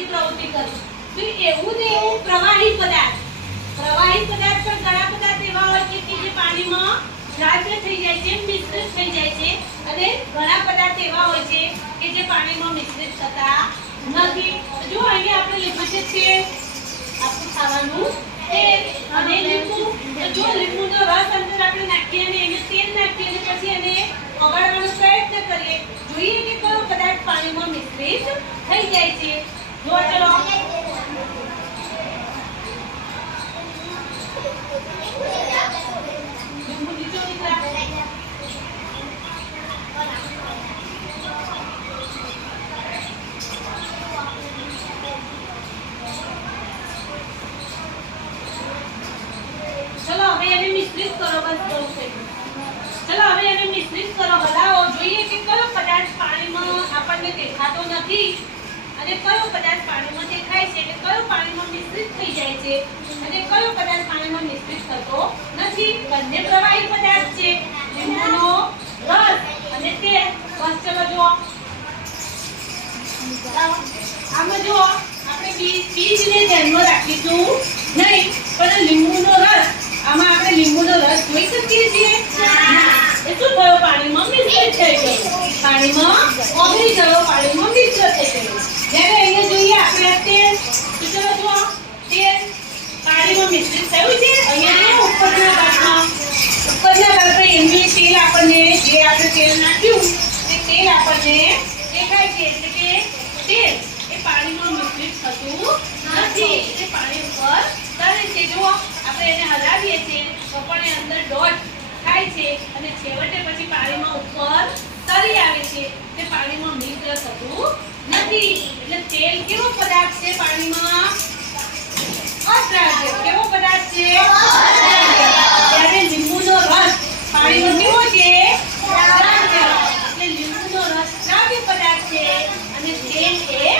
એ પ્રવૃત્તિ કરવી. તો એવું ને એવું પ્રવાહી પદાર્થ પણ ઘણા બધા એવા હોય છે કે જે પાણીમાં દ્રાવ્ય થઈ જાય છે, મિશ્રિત થઈ જાય છે, અને ઘણા પદાર્થ એવા હોય છે કે જે પાણીમાં મિશ્રિત થતા નથી. જો અહીંયા આપણે લીધું છે તેલ, આપણું ખાવાનું તેલ અને લીંબુ. તો જો લીંબુનો રસ અંદર આપણે નાખીએ અને એને તેલ નાખીએ અને પછી એને ઓગાળવાનો પ્રયત્ન કરીએ, જોઈએ કે કયો પદાર્થ પાણીમાં મિશ્રિત થઈ જાય છે. જો ચલો લીંબુ નીચો નીકળા. चलो હવે એને મિશ્રિત કરો. બસ બહુ થઈ ગયું. ચલો હવે એને મિશ્રિત કરો, હલાવો, જોઈએ કે કયો પદાર્થ પાણીમાં આપણને દેખાતો નથી અને કયો પદાર્થ પાણીમાં દેખાય છે, એટલે કયો પાણીમાં મિશ્રિત થઈ જાય છે અને કયો પદાર્થ પાણીમાં મિશ્રિત થતો નથી. બંને પ્રવાહી પદાર્થ છે, લીંબુનો રસ અને તેલ. બસ ચલો જુઓ, આમાં જુઓ આપણે બીજને ધ્યાનમાં રાખીશું નહીં, પણ લીંબુનો રસ, આમાં આપણે લીંબુનો રસ જોઈ શકીએ છીએ. એ શું થયો? પાણીમાં મિશ્રિત થઈ ગયો, પાણીમાં ઓગળી ગયો, પાણીમાં મિશ્ર થઈ ગયો. જ્યારે અહીંયા જોઈએ આપણે તેલ, તો ચલો જુઓ, તેલ પાણીમાં મિશ્રિત થયું છે. અહીંયા ઉપરના ભાગમાં એમની તેલ આપણને, જે આપણે તેલ નાખ્યું તે તેલ આપણને દેખાય છે, એટલે કે તેલ એ પાણીમાં મિશ્રિત થતું નથી, એટલે પાણી ઉપર તરે છે. જુઓ આપણે એને હલાવીએ છીએ તો પણ એ અંદર ડોટ થાય છે અને છેવટે પછી પાણીમાં ઉપર તરી આવે છે, તે પાણીમાં મિશ્ર થતું નથી. એટલે તેલ કેવો પદાર્થ છે? પાણીમાં અદ્રાવ્ય. કેવો પદાર્થ છે? અદ્રાવ્ય. ત્યારે લીંબુનો રસ પાણીમાં કેવો છે? દ્રાવ્ય. એટલે લીંબુનો રસ દ્રાવ્ય પદાર્થ છે અને તેલ એ